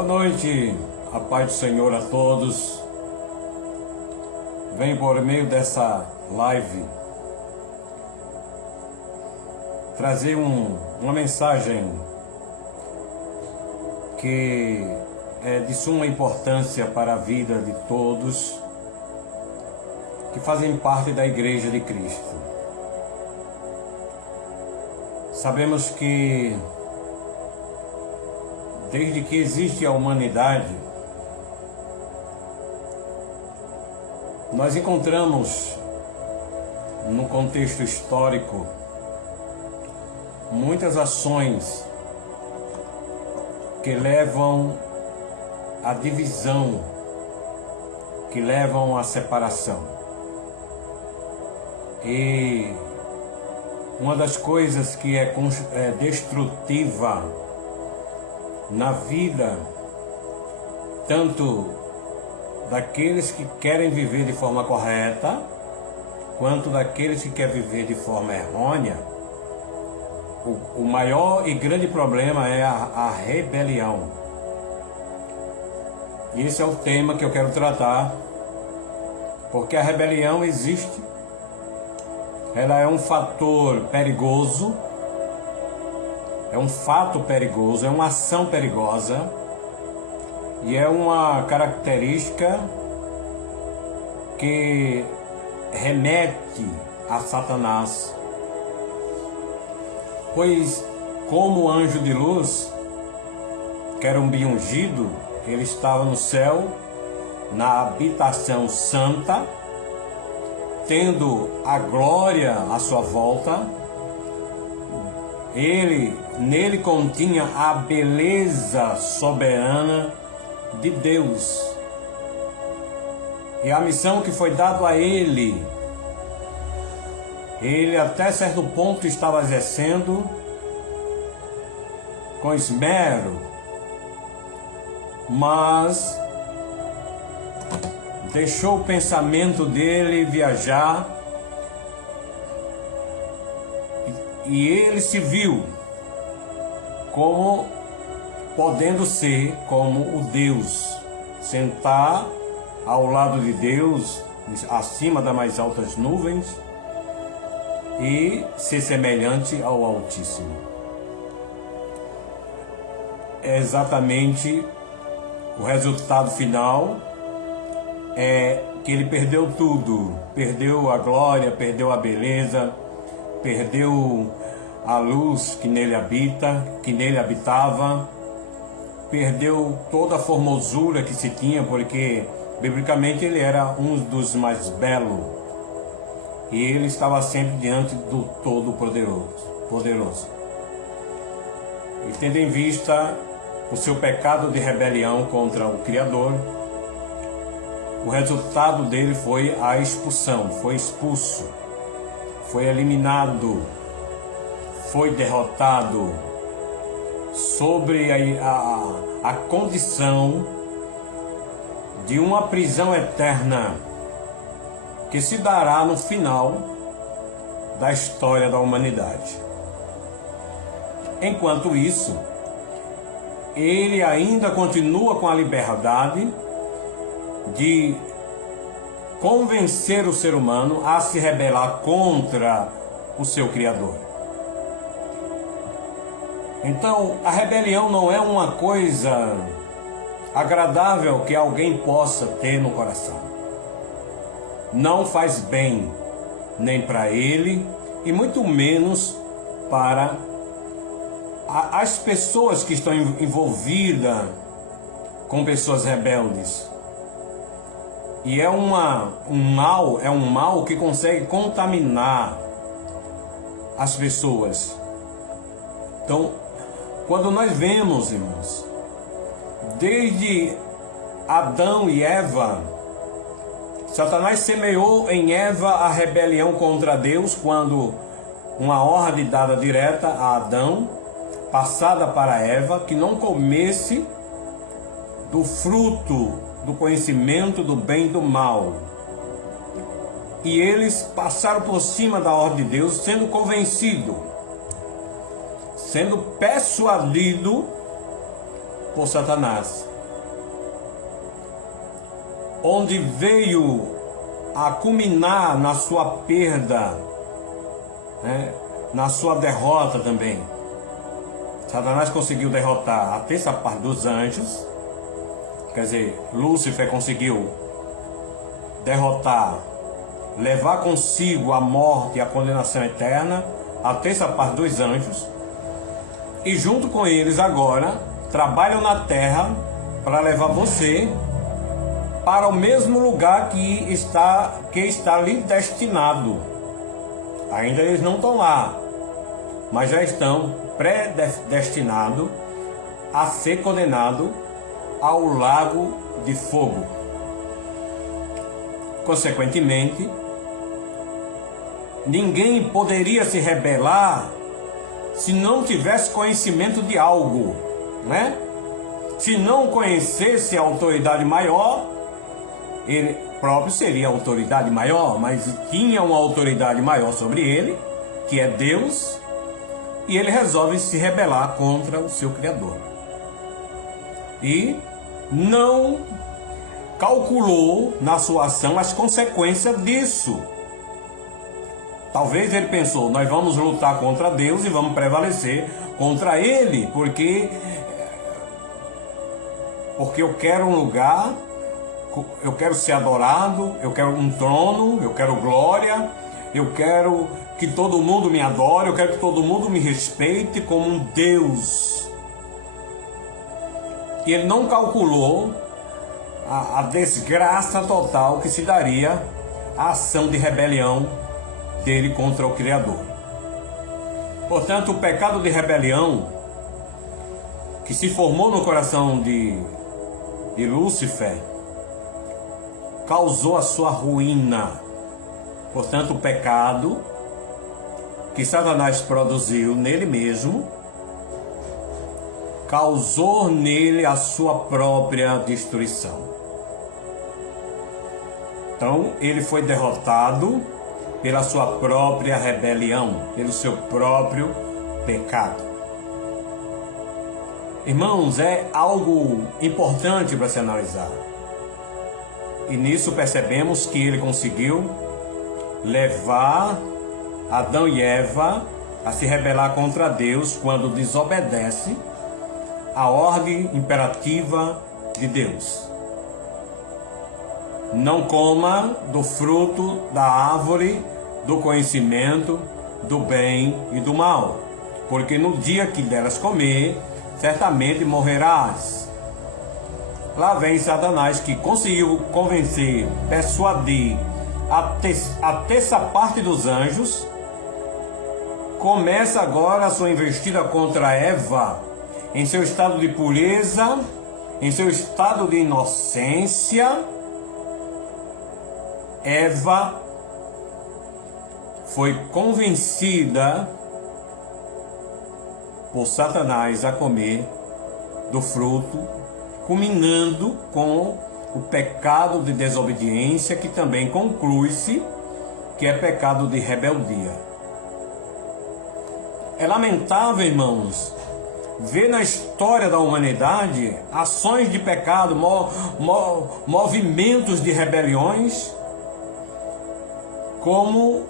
Boa noite, a paz do Senhor a todos. Venho por meio dessa live trazer uma mensagem que é de suma importância para a vida de todos que fazem parte da Igreja de Cristo. Sabemos que desde que existe a humanidade, nós encontramos no contexto histórico muitas ações que levam à divisão, que levam à separação. E uma das coisas que é destrutiva na vida, tanto daqueles que querem viver de forma correta, quanto daqueles que querem viver de forma errônea, o maior e grande problema é a rebelião. E esse é o tema que eu quero tratar, porque a rebelião existe, ela é um fator perigoso, é um fato perigoso, é uma ação perigosa e é uma característica que remete a Satanás. Pois, como anjo de luz, querubim ungido, ele estava no céu, na habitação santa, tendo a glória à sua volta. Nele continha a beleza soberana de Deus. E a missão que foi dada a ele até certo ponto estava exercendo com esmero, mas deixou o pensamento dele viajar. E ele se viu como podendo ser como o Deus, sentar ao lado de Deus, acima das mais altas nuvens, e ser semelhante ao Altíssimo. É exatamente o resultado final, é que ele perdeu tudo, perdeu a glória, perdeu a beleza, perdeu a luz que nele habita, que nele habitava, perdeu toda a formosura que se tinha, porque biblicamente ele era um dos mais belos e ele estava sempre diante do Todo-Poderoso. E tendo em vista o seu pecado de rebelião contra o Criador, o resultado dele foi a expulsão, foi expulso, foi eliminado, foi derrotado sobre a condição de uma prisão eterna que se dará no final da história da humanidade. Enquanto isso, ele ainda continua com a liberdade de convencer o ser humano a se rebelar contra o seu Criador. Então, a rebelião não é uma coisa agradável que alguém possa ter no coração. Não faz bem nem para ele e muito menos para as pessoas que estão envolvidas com pessoas rebeldes. E é um mal que consegue contaminar as pessoas. Então, quando nós vemos, irmãos, desde Adão e Eva, Satanás semeou em Eva a rebelião contra Deus, quando uma ordem dada direta a Adão, passada para Eva, que não comesse do fruto do conhecimento do bem e do mal. E eles passaram por cima da ordem de Deus, sendo convencidos, sendo persuadido por Satanás. onde veio a culminar na sua perda, né? Na sua derrota também. Satanás conseguiu derrotar a terça parte dos anjos, quer dizer, Lúcifer conseguiu derrotar, levar consigo a morte e a condenação eterna, a terça parte dos anjos, e junto com eles agora trabalham na terra para levar você para o mesmo lugar que está lhe destinado. Ainda eles não estão lá, mas já estão predestinados a ser condenados ao lago de fogo. Consequentemente, ninguém poderia se rebelar se não tivesse conhecimento de algo, né? Se não conhecesse a autoridade maior, ele próprio seria a autoridade maior, mas tinha uma autoridade maior sobre ele, que é Deus, e ele resolve se rebelar contra o seu Criador. E não calculou na sua ação as consequências disso. Talvez ele pensou, nós vamos lutar contra Deus e vamos prevalecer contra ele, porque eu quero um lugar, eu quero ser adorado, eu quero um trono, eu quero glória, eu quero que todo mundo me adore, eu quero que todo mundo me respeite como um Deus. E ele não calculou a desgraça total que se daria a ação de rebelião dele contra o Criador. Portanto, o pecado de rebelião que se formou no coração de Lúcifer causou a sua ruína. Portanto, o pecado que Satanás produziu nele mesmo causou nele a sua própria destruição. Então, ele foi derrotado pela sua própria rebelião, pelo seu próprio pecado. Irmãos, é algo importante para se analisar. E nisso percebemos que ele conseguiu levar Adão e Eva a se rebelar contra Deus quando desobedece a ordem imperativa de Deus. Não coma do fruto da árvore do conhecimento do bem e do mal, porque no dia que delas comer, certamente morrerás. Lá vem Satanás, que conseguiu convencer, persuadir a terça parte dos anjos. Começa agora a sua investida contra Eva, em seu estado de pureza, em seu estado de inocência. Eva foi convencida por Satanás a comer do fruto, culminando com o pecado de desobediência, que também conclui-se que é pecado de rebeldia. É lamentável, irmãos, ver na história da humanidade ações de pecado, movimentos de rebeliões, como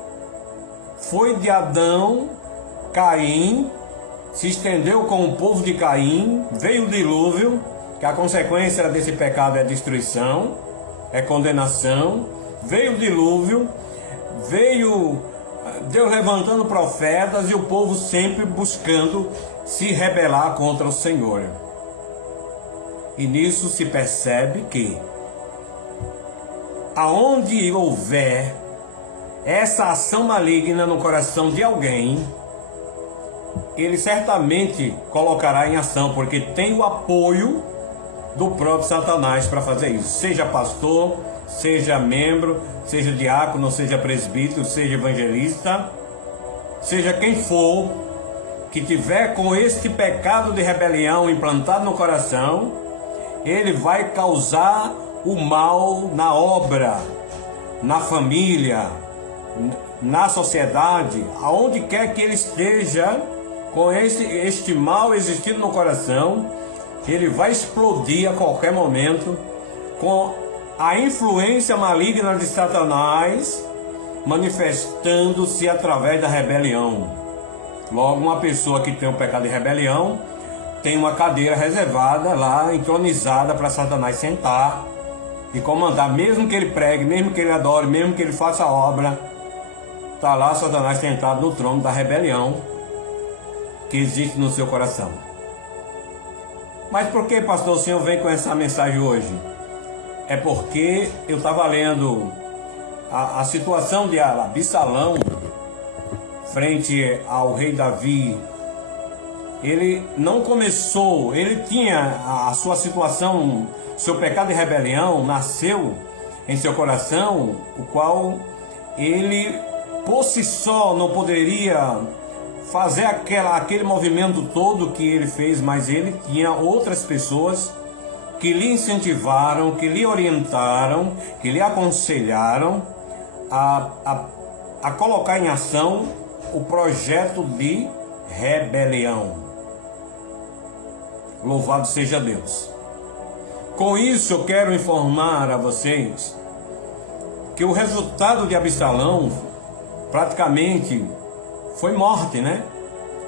foi de Adão, Caim, se estendeu com o povo de Caim, veio o dilúvio, que a consequência desse pecado é destruição, é condenação. Veio o dilúvio, veio Deus levantando profetas e o povo sempre buscando se rebelar contra o Senhor. E nisso se percebe que aonde houver essa ação maligna no coração de alguém, ele certamente colocará em ação, porque tem o apoio do próprio Satanás para fazer isso. Seja pastor, seja membro, seja diácono, seja presbítero, seja evangelista, seja quem for, que tiver com este pecado de rebelião implantado no coração, ele vai causar o mal na obra, na família, na sociedade, aonde quer que ele esteja, com este mal existindo no coração, ele vai explodir a qualquer momento com a influência maligna de Satanás manifestando-se através da rebelião. Logo, uma pessoa que tem o pecado de rebelião tem uma cadeira reservada lá, entronizada para Satanás sentar e comandar, mesmo que ele pregue, mesmo que ele adore, mesmo que ele faça obra. Está lá Satanás sentado no trono da rebelião que existe no seu coração. Mas por que, pastor, o senhor vem com essa mensagem hoje? É porque eu estava lendo a situação de Absalão frente ao rei Davi. Ele não começou, ele tinha a sua situação, seu pecado de rebelião nasceu em seu coração, o qual ele por si só não poderia fazer aquele movimento todo que ele fez, mas ele tinha outras pessoas que lhe incentivaram, que lhe orientaram, que lhe aconselharam a colocar em ação o projeto de rebelião. Louvado seja Deus. Com isso eu quero informar a vocês que o resultado de Absalão praticamente foi morte, né?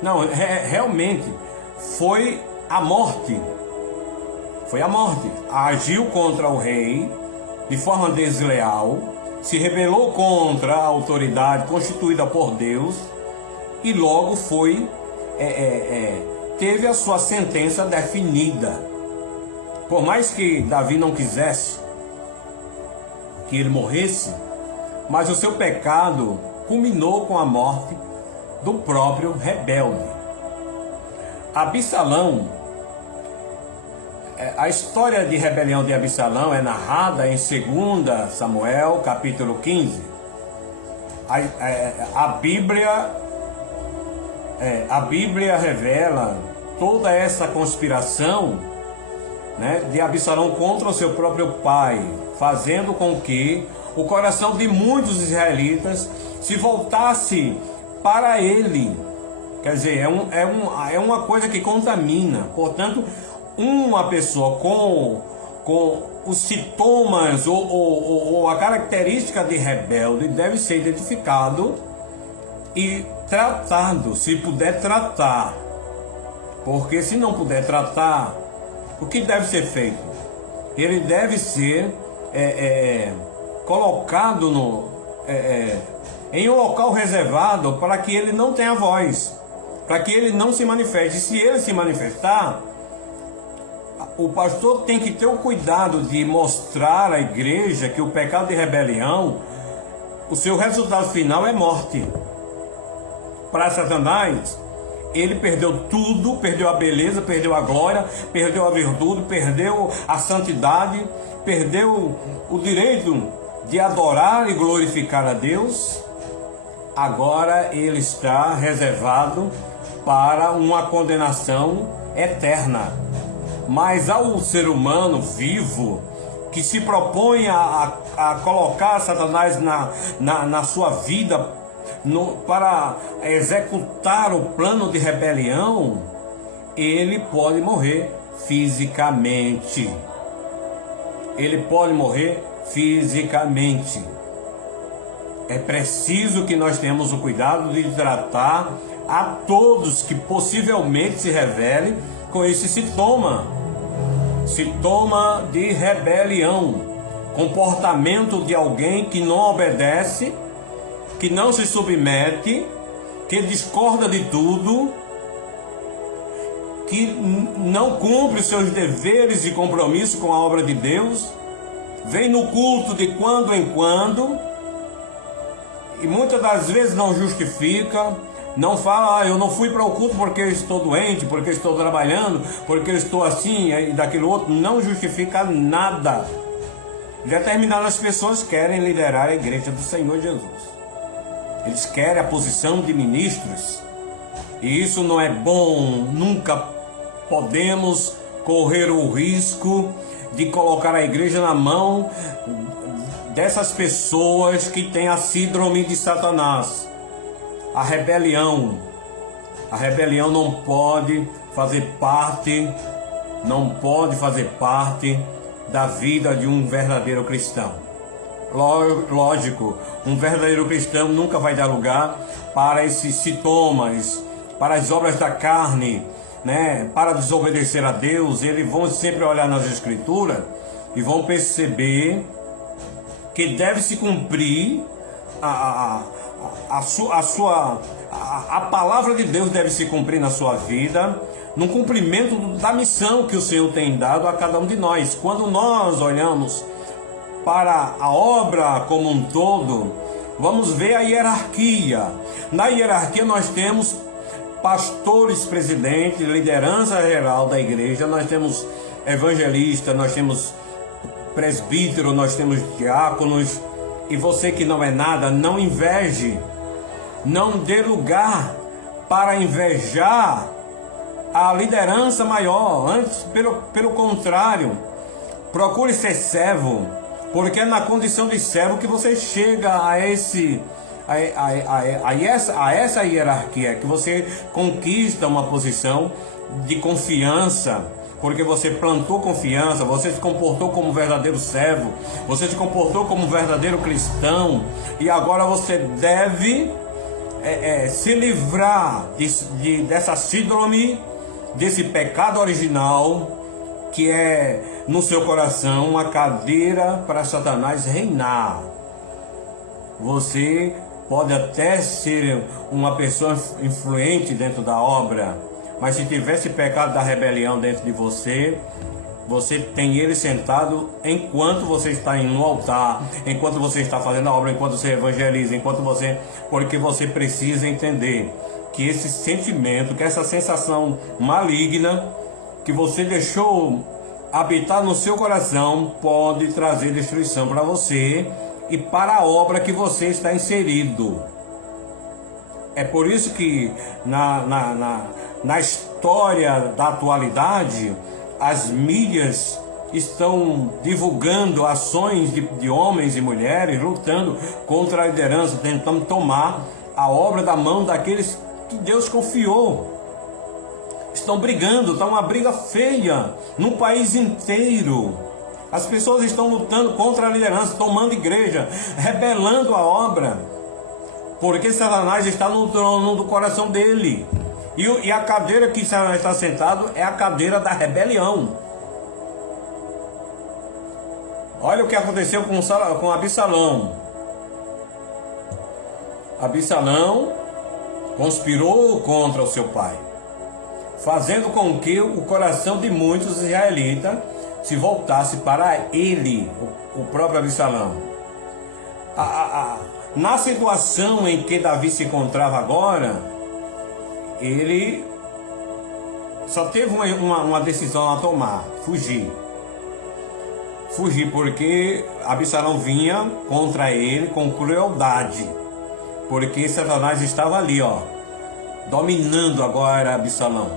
Não, realmente foi a morte. Foi a morte. Agiu contra o rei de forma desleal, se rebelou contra a autoridade constituída por Deus e logo foi teve a sua sentença definida. Por mais que Davi não quisesse que ele morresse, mas o seu pecado culminou com a morte do próprio rebelde. Absalão, a história de rebelião de Absalão é narrada em 2 Samuel, capítulo 15. A Bíblia revela toda essa conspiração, né, de Absalão contra o seu próprio pai, fazendo com que o coração de muitos israelitas se voltasse para ele. Quer dizer, é uma coisa que contamina. Portanto, uma pessoa com os sintomas ou a característica de rebelde deve ser identificado e tratado, se puder tratar. Porque se não puder tratar, o que deve ser feito? Ele deve ser colocado em um local reservado para que ele não tenha voz, para que ele não se manifeste. E se ele se manifestar, o pastor tem que ter o cuidado de mostrar à igreja que o pecado de rebelião, o seu resultado final é morte. Para Satanás, ele perdeu tudo, perdeu a beleza, perdeu a glória, perdeu a virtude, perdeu a santidade, perdeu o direito de adorar e glorificar a Deus. Agora ele está reservado para uma condenação eterna. Mas ao ser humano vivo, que se propõe a colocar Satanás na sua vida, para executar o plano de rebelião, ele pode morrer fisicamente. Ele pode morrer fisicamente. É preciso que nós tenhamos o cuidado de tratar a todos que possivelmente se revelem com esse sintoma de rebelião, comportamento de alguém que não obedece, que não se submete, que discorda de tudo, que não cumpre os seus deveres e compromissos com a obra de Deus, vem no culto de quando em quando, e muitas das vezes não justifica, não fala, eu não fui para o culto porque eu estou doente, porque eu estou trabalhando, porque eu estou assim e daquilo outro, não justifica nada. Determinadas pessoas querem liderar a igreja do Senhor Jesus. Eles querem a posição de ministros, e isso não é bom. Nunca podemos correr o risco de colocar a igreja na mão dessas pessoas que têm a síndrome de Satanás. A rebelião não pode fazer parte da vida de um verdadeiro cristão. Lógico, um verdadeiro cristão nunca vai dar lugar para esses sintomas, para as obras da carne, né? Para desobedecer a Deus. Eles vão sempre olhar nas Escrituras e vão perceber que deve se cumprir a palavra de Deus deve se cumprir na sua vida, no cumprimento da missão que o Senhor tem dado a cada um de nós. Quando nós olhamos para a obra como um todo, vamos ver a hierarquia. Na hierarquia nós temos pastores, presidentes, liderança geral da igreja, nós temos evangelista, nós temos presbítero, nós temos diáconos. E você que não é nada, não inveje, não dê lugar para invejar a liderança maior. Antes, pelo contrário, procure ser servo, porque é na condição de servo que você chega a essa hierarquia, que você conquista uma posição de confiança, porque você plantou confiança, você se comportou como verdadeiro servo, você se comportou como verdadeiro cristão, e agora você deve se livrar dessa síndrome, desse pecado original, que é no seu coração uma cadeira para Satanás reinar. Você pode até ser uma pessoa influente dentro da obra, mas se tivesse pecado da rebelião dentro de você, você tem ele sentado enquanto você está no altar, enquanto você está fazendo a obra, enquanto você evangeliza, porque você precisa entender que esse sentimento, que essa sensação maligna que você deixou habitar no seu coração pode trazer destruição para você e para a obra que você está inserido. É por isso que na história da atualidade, as mídias estão divulgando ações de homens e mulheres lutando contra a liderança, tentando tomar a obra da mão daqueles que Deus confiou. Estão brigando, está uma briga feia no país inteiro. As pessoas estão lutando contra a liderança, tomando igreja, rebelando a obra, porque Satanás está no trono do coração dele. E a cadeira que Satanás está sentado é a cadeira da rebelião. Olha o que aconteceu com Absalão. Absalão conspirou contra o seu pai, fazendo com que o coração de muitos israelitas se voltasse para ele, o próprio Absalão. Na situação em que Davi se encontrava agora, ele só teve uma decisão a tomar: fugir. Fugir porque Absalão vinha contra ele com crueldade, porque Satanás estava ali, dominando agora Absalão.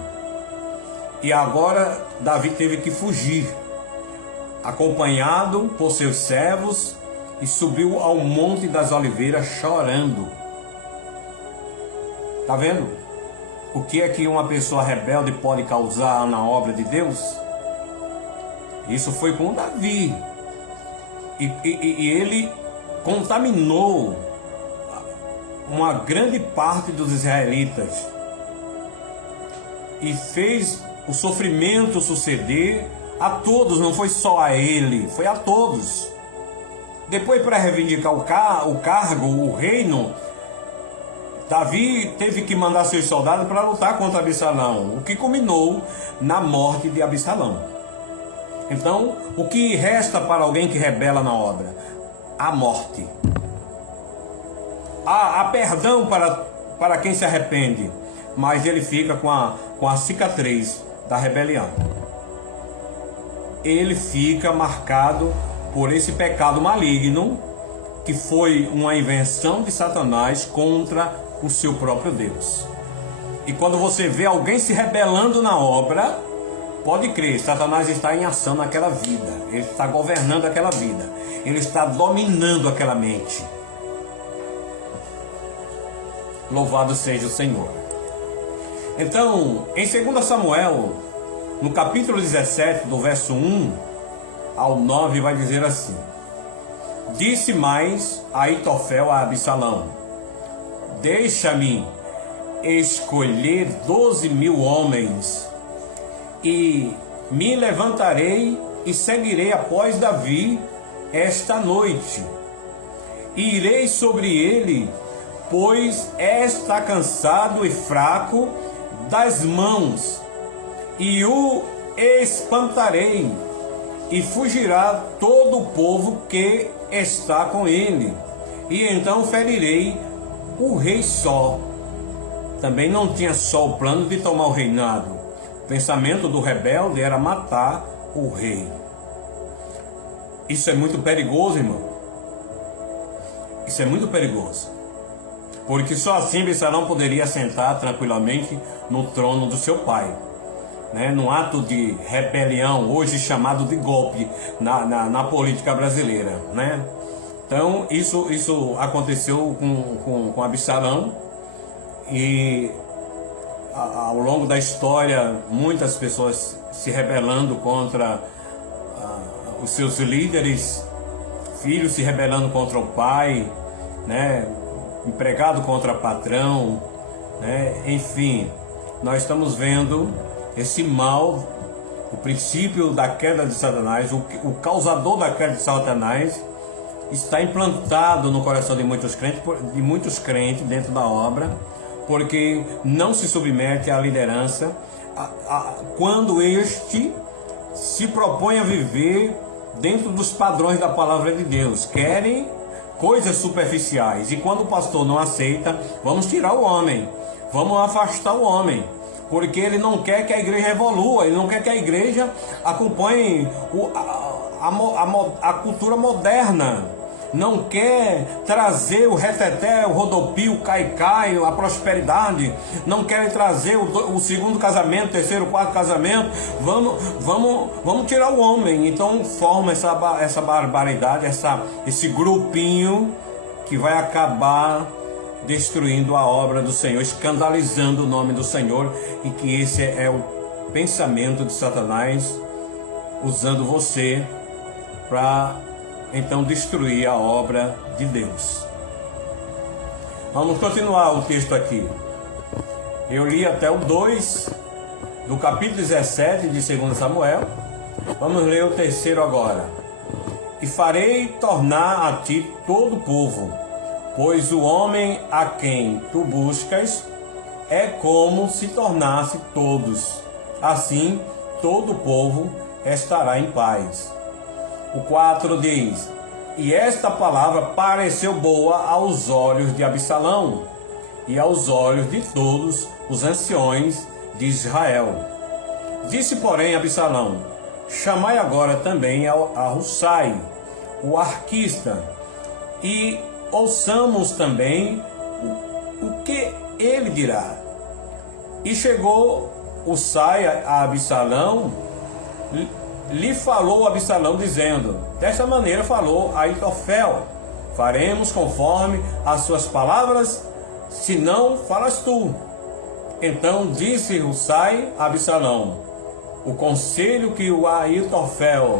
E agora Davi teve que fugir, acompanhado por seus servos, e subiu ao Monte das Oliveiras chorando. Tá vendo o que é que uma pessoa rebelde pode causar na obra de Deus? Isso foi com Davi. E ele contaminou uma grande parte dos israelitas e fez o sofrimento suceder a todos, não foi só a ele, foi a todos. Depois, para reivindicar o cargo, o reino, Davi teve que mandar seus soldados para lutar contra Absalão, o que culminou na morte de Absalão. Então, o que resta para alguém que rebela na obra? A morte. Há perdão para quem se arrepende, mas ele fica com a cicatriz da rebelião. Ele fica marcado por esse pecado maligno, que foi uma invenção de Satanás contra o seu próprio Deus. E quando você vê alguém se rebelando na obra, pode crer, Satanás está em ação naquela vida, ele está governando aquela vida, ele está dominando aquela mente. Louvado seja o Senhor. Então, em 2 Samuel, no capítulo 17, do verso 1, ao 9 vai dizer assim: disse mais Aitofel a Absalão: deixa-me escolher 12.000 homens, e me levantarei e seguirei após Davi esta noite. E irei sobre ele, pois está cansado e fraco das mãos, e o espantarei, e fugirá todo o povo que está com ele, e então ferirei o rei só. Também não tinha só o plano de tomar o reinado. O pensamento do rebelde era matar o rei. Isso é muito perigoso, irmão. Isso é muito perigoso. Porque só assim Absalão poderia sentar tranquilamente no trono do seu pai, né? Num ato de rebelião, hoje chamado de golpe na política brasileira, né? Então isso aconteceu com Absalão, e ao longo da história muitas pessoas se rebelando contra os seus líderes, filhos se rebelando contra o pai, né? Empregado contra patrão, né? Enfim, nós estamos vendo esse mal, o princípio da queda de Satanás, o causador da queda de Satanás está implantado no coração de muitos crentes dentro da obra, porque não se submete à liderança quando este se propõe a viver dentro dos padrões da palavra de Deus. Querem coisas superficiais, e quando o pastor não aceita, vamos tirar o homem, vamos afastar o homem, porque ele não quer que a igreja evolua, ele não quer que a igreja acompanhe a cultura moderna, não quer trazer o reteté, o rodopio, o caicai, a prosperidade, não quer trazer o segundo casamento, terceiro, quarto casamento. Vamos tirar o homem. Então forma essa barbaridade, esse grupinho que vai acabar destruindo a obra do Senhor, escandalizando o nome do Senhor, e que esse é o pensamento de Satanás, usando você para então destruir a obra de Deus. Vamos continuar o texto aqui. Eu li até o 2 do capítulo 17 de 2 Samuel. Vamos ler o terceiro agora. E farei tornar a ti todo o povo, pois o homem a quem tu buscas é como se tornasse todos. Assim todo o povo estará em paz. O 4 diz: e esta palavra pareceu boa aos olhos de Absalão e aos olhos de todos os anciões de Israel. Disse, porém, Absalão: chamai agora também a Husai, o arquista, e ouçamos também o que ele dirá. E chegou Husai a Absalão, lhe falou Absalão, dizendo: desta maneira falou Aitofel: faremos conforme as suas palavras, se não falas tu. Então disse Husai a Absalão: o conselho que o Aitofel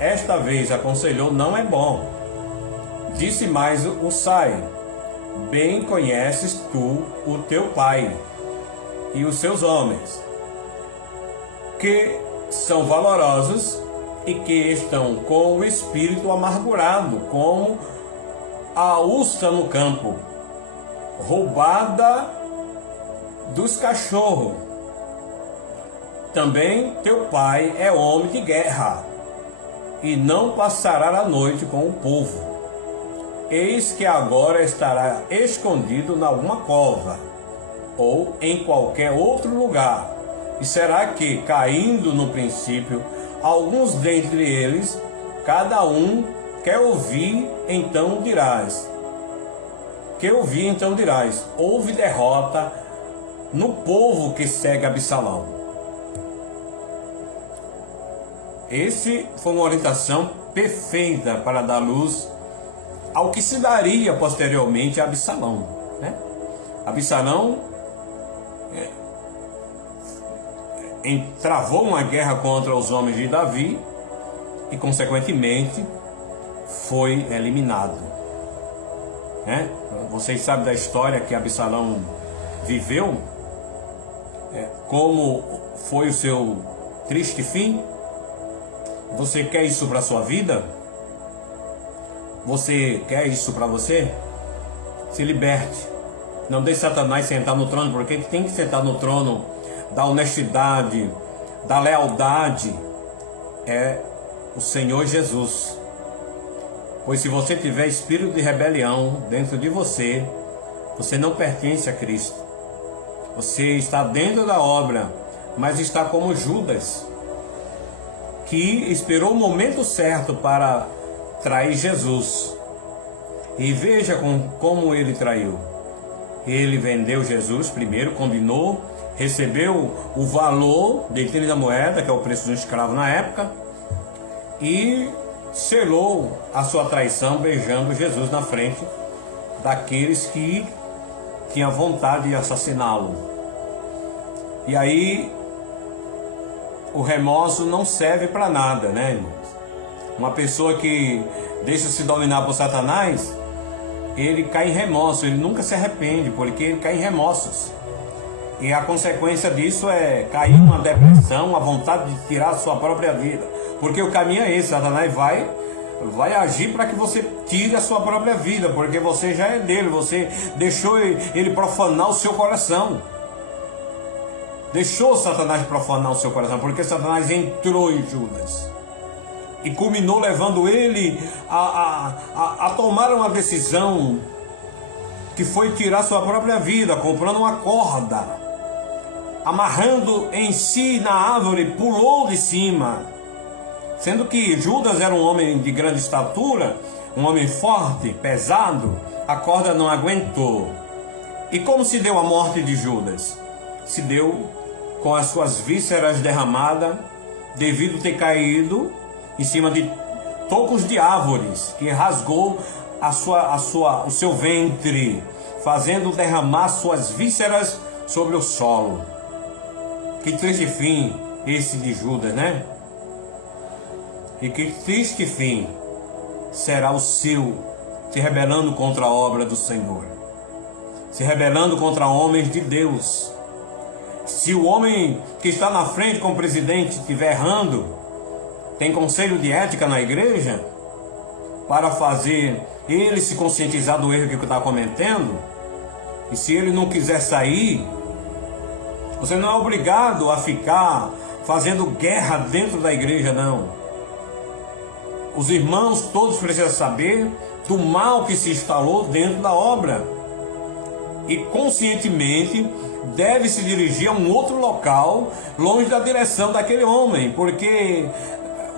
esta vez aconselhou não é bom. Disse mais Husai: bem conheces tu o teu pai e os seus homens, que são valorosos e que estão com o espírito amargurado, como a ursa no campo, roubada dos cachorros. Também teu pai é homem de guerra, e não passará a noite com o povo. Eis que agora estará escondido em alguma cova, ou em qualquer outro lugar. E será que, caindo no princípio, alguns dentre eles, cada um quer ouvir, então dirás. Houve derrota no povo que segue Absalão. Esse foi uma orientação perfeita para dar luz ao que se daria posteriormente a Absalão, né? Absalão travou uma guerra contra os homens de Davi e, consequentemente, foi eliminado. Vocês sabem da história que Absalão viveu, como foi o seu triste fim. Você quer isso para a sua vida? Você quer isso para você? Se liberte. Não deixe Satanás sentar no trono, porque quem tem que sentar no trono da honestidade, da lealdade, é o Senhor Jesus. Pois se você tiver espírito de rebelião dentro de você, você não pertence a Cristo. Você está dentro da obra, mas está como Judas, que esperou o momento certo para trair Jesus. E veja como ele traiu. Ele vendeu Jesus primeiro, combinou, recebeu o valor de 30 moedas, que é o preço de um escravo na época, e selou a sua traição beijando Jesus na frente daqueles que tinham vontade de assassiná-lo. E aí o remorso não serve para nada, né, irmãos? Uma pessoa que deixa se dominar por Satanás, ele cai em remorso, ele nunca se arrepende, porque ele cai em remorsos. E a consequência disso é cair em uma depressão, a vontade de tirar a sua própria vida. Porque o caminho é esse, Satanás vai agir para que você tire a sua própria vida, porque você já é dele, você deixou ele profanar o seu coração. Deixou Satanás profanar o seu coração, porque Satanás entrou em Judas e culminou levando ele a tomar uma decisão que foi tirar sua própria vida, comprando uma corda, amarrando em si na árvore, pulou de cima. Sendo que Judas era um homem de grande estatura, um homem forte, pesado, a corda não aguentou. E como se deu a morte de Judas? Se deu com as suas vísceras derramadas, devido ter caído em cima de tocos de árvores, que rasgou o seu ventre, fazendo derramar suas vísceras sobre o solo. Que triste fim esse de Judas, né? E que triste fim será o seu, se rebelando contra a obra do Senhor, se rebelando contra homens de Deus. Se o homem que está na frente como presidente estiver errando, tem conselho de ética na igreja para fazer ele se conscientizar do erro que está cometendo. E se ele não quiser sair, você não é obrigado a ficar fazendo guerra dentro da igreja, não. Os irmãos todos precisam saber do mal que se instalou dentro da obra e conscientemente deve se dirigir a um outro local, longe da direção daquele homem, porque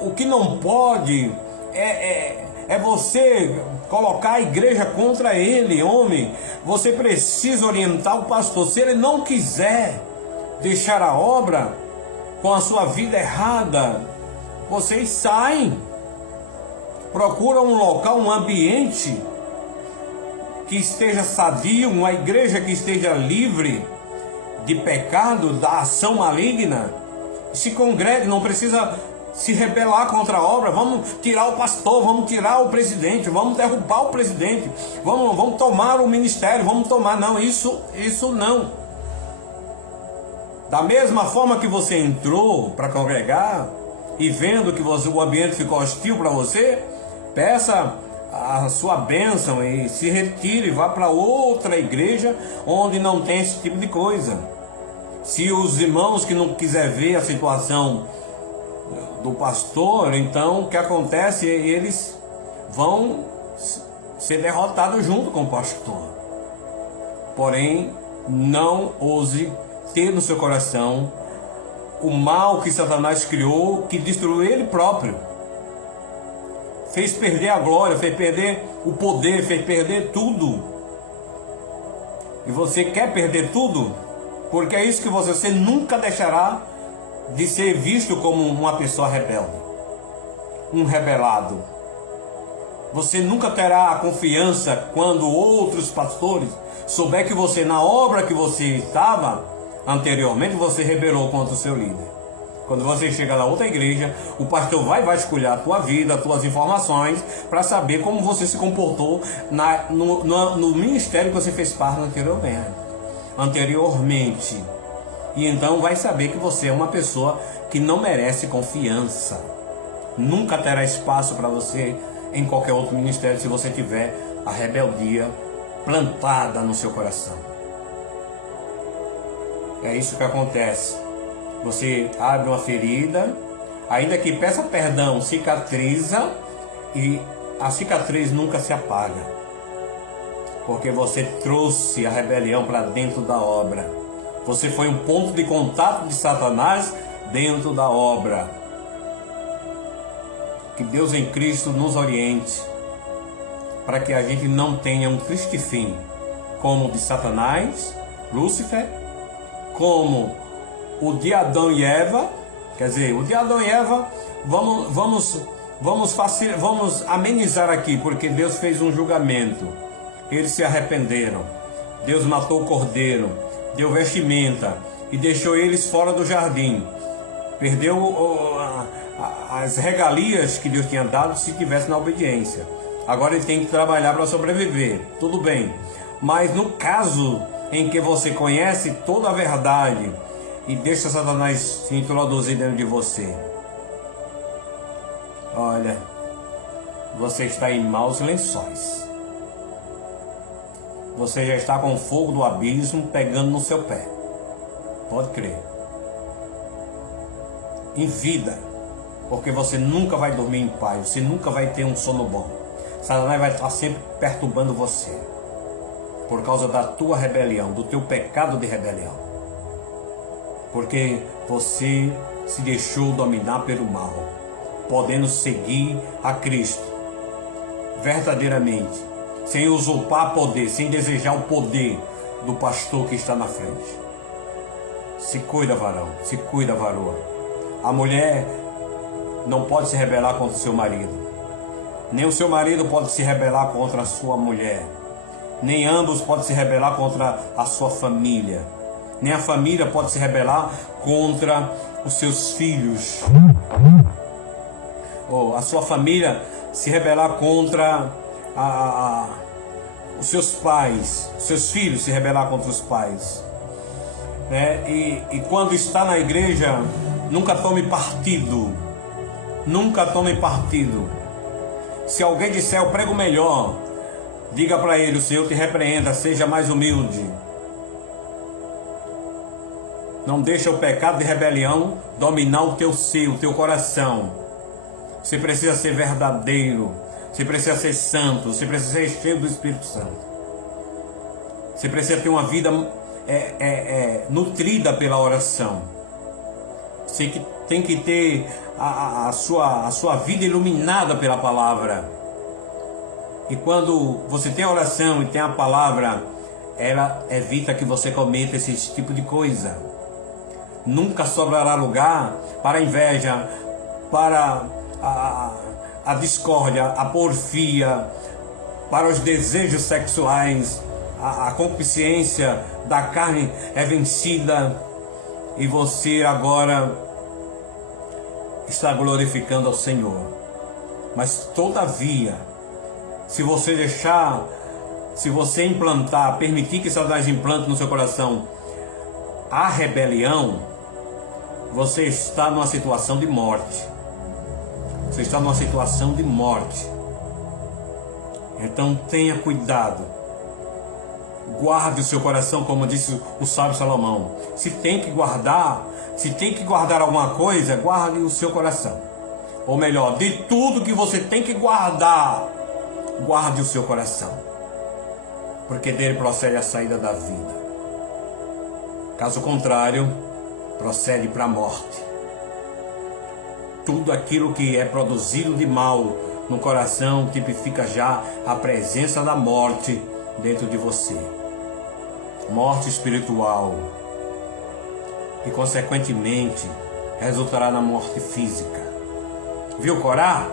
o que não pode é você colocar a igreja contra ele, homem. Você precisa orientar o pastor. Se ele não quiser deixar a obra com a sua vida errada, vocês saem, procuram um local, um ambiente que esteja sadio, uma igreja que esteja livre de pecado, da ação maligna. Se congregue, não precisa se rebelar contra a obra. Vamos tirar o pastor, vamos tirar o presidente, vamos derrubar o presidente, vamos tomar o ministério, vamos tomar. Não, isso não. Da mesma forma que você entrou para congregar e vendo que o ambiente ficou hostil para você, peça a sua bênção e se retire, vá para outra igreja onde não tem esse tipo de coisa. Se os irmãos que não quiser ver a situação do pastor, então o que acontece? Eles vão ser derrotados junto com o pastor. Porém, não ouse ter no seu coração o mal que Satanás criou, que destruiu ele próprio, fez perder a glória, fez perder o poder, fez perder tudo. E você quer perder tudo? Porque é isso que você nunca deixará de ser visto como uma pessoa rebelde, um rebelado. Você nunca terá a confiança quando outros pastores souber que você, na obra que você estava anteriormente, você rebelou contra o seu líder. Quando você chega na outra igreja, o pastor vai vasculhar a tua vida, as tuas informações, para saber como você se comportou no ministério que você fez parte anteriormente. E então vai saber que você é uma pessoa que não merece confiança. Nunca terá espaço para você em qualquer outro ministério se você tiver a rebeldia plantada no seu coração. É isso que acontece. Você abre uma ferida, ainda que peça perdão, cicatriza, e a cicatriz nunca se apaga, porque você trouxe a rebelião para dentro da obra. Você foi um ponto de contato de Satanás dentro da obra. Que Deus em Cristo nos oriente para que a gente não tenha um triste fim, como o de Satanás, Lúcifer, como o de Adão e Eva. Quer dizer, o de Adão e Eva, vamos amenizar aqui, porque Deus fez um julgamento. Eles se arrependeram. Deus matou o cordeiro, deu vestimenta e deixou eles fora do jardim. Perdeu as regalias que Deus tinha dado se estivesse na obediência. Agora ele tem que trabalhar para sobreviver. Tudo bem. Mas no caso em que você conhece toda a verdade e deixa Satanás se introduzir dentro de você, olha, você está em maus lençóis. Você já está com o fogo do abismo pegando no seu pé. Pode crer. Em vida. Porque você nunca vai dormir em paz. Você nunca vai ter um sono bom. Satanás vai estar sempre perturbando você. Por causa da tua rebelião, do teu pecado de rebelião. Porque você se deixou dominar pelo mal, podendo seguir a Cristo verdadeiramente, sem usurpar poder, sem desejar o poder do pastor que está na frente. Se cuida, varão, se cuida, varoa. A mulher não pode se rebelar contra o seu marido, nem o seu marido pode se rebelar contra a sua mulher, nem ambos podem se rebelar contra a sua família, nem a família pode se rebelar contra os seus filhos, ou a sua família se rebelar contra os seus pais, os seus filhos se rebelar contra os pais, né? E quando está na igreja, nunca tome partido, nunca tome partido. Se alguém disser eu prego melhor, diga para ele: o Senhor te repreenda, seja mais humilde. Não deixa o pecado de rebelião dominar o teu ser, o teu coração. Você precisa ser verdadeiro, você precisa ser santo, você precisa ser cheio do Espírito Santo. Você precisa ter uma vida nutrida pela oração. Você tem que ter a sua vida iluminada pela palavra. E quando você tem a oração e tem a palavra, ela evita que você cometa esse tipo de coisa. Nunca sobrará lugar para a inveja, para a discórdia, a porfia, para os desejos sexuais. A concupiscência da carne é vencida e você agora está glorificando ao Senhor. Mas todavia, se você implantar, permitir que Satanás implante no seu coração a rebelião, você está numa situação de morte. Você está numa situação de morte. Então tenha cuidado. Guarde o seu coração, como disse o sábio Salomão. Se tem que guardar alguma coisa, guarde o seu coração. Ou melhor, de tudo que você tem que guardar, guarde o seu coração, porque dele procede a saída da vida. Caso contrário, procede para a morte. Tudo aquilo que é produzido de mal no coração tipifica já a presença da morte dentro de você. Morte espiritual. E consequentemente resultará na morte física. Viu Corá?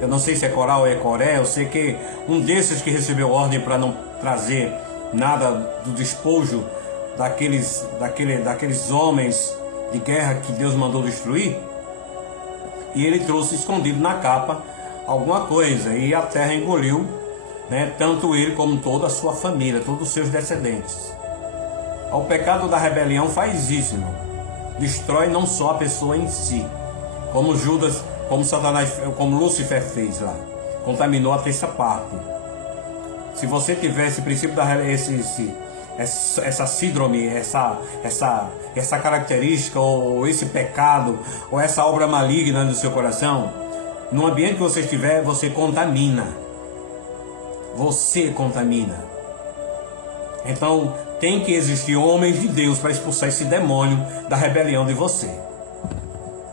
Eu não sei se é Corá ou é Coré. Eu sei que um desses que recebeu ordem para não trazer nada do despojo daqueles homens de guerra que Deus mandou destruir, e ele trouxe escondido na capa alguma coisa, e a terra engoliu, né, tanto ele como toda a sua família, todos os seus descendentes. O pecado da rebelião faz isso, irmão. Destrói não só a pessoa em si, como Judas, como Satanás, como Lúcifer fez lá, contaminou a terça parte. Se você tivesse o princípio da essa síndrome, essa característica, ou esse pecado, ou essa obra maligna no seu coração, no ambiente que você estiver, você contamina. Você contamina. Então, tem que existir homens de Deus para expulsar esse demônio da rebelião de você.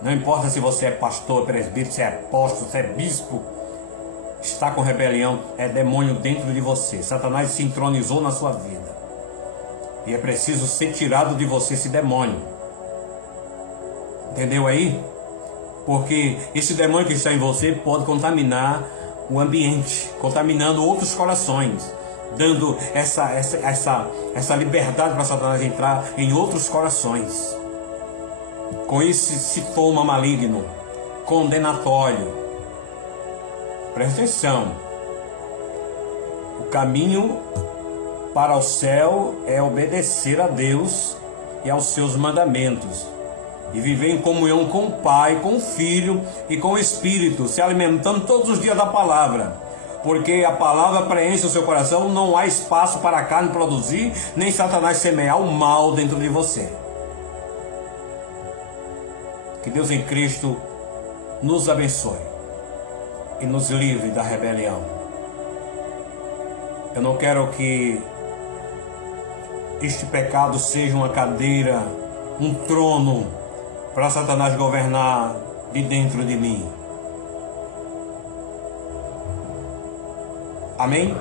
Não importa se você é pastor, presbítero, se é apóstolo, se é bispo, está com rebelião, é demônio dentro de você. Satanás se entronizou na sua vida. E é preciso ser tirado de você esse demônio. Entendeu aí? Porque esse demônio que está em você pode contaminar o ambiente, contaminando outros corações, dando essa liberdade para Satanás entrar em outros corações, com esse sintoma maligno, condenatório. Presta atenção. O caminho para o céu é obedecer a Deus e aos seus mandamentos, e viver em comunhão com o Pai, com o Filho e com o Espírito, se alimentando todos os dias da palavra, porque a palavra preenche o seu coração, não há espaço para a carne produzir, nem Satanás semear o mal dentro de você. Que Deus em Cristo nos abençoe e nos livre da rebelião. Eu não quero que este pecado seja uma cadeira, um trono para Satanás governar de dentro de mim. Amém?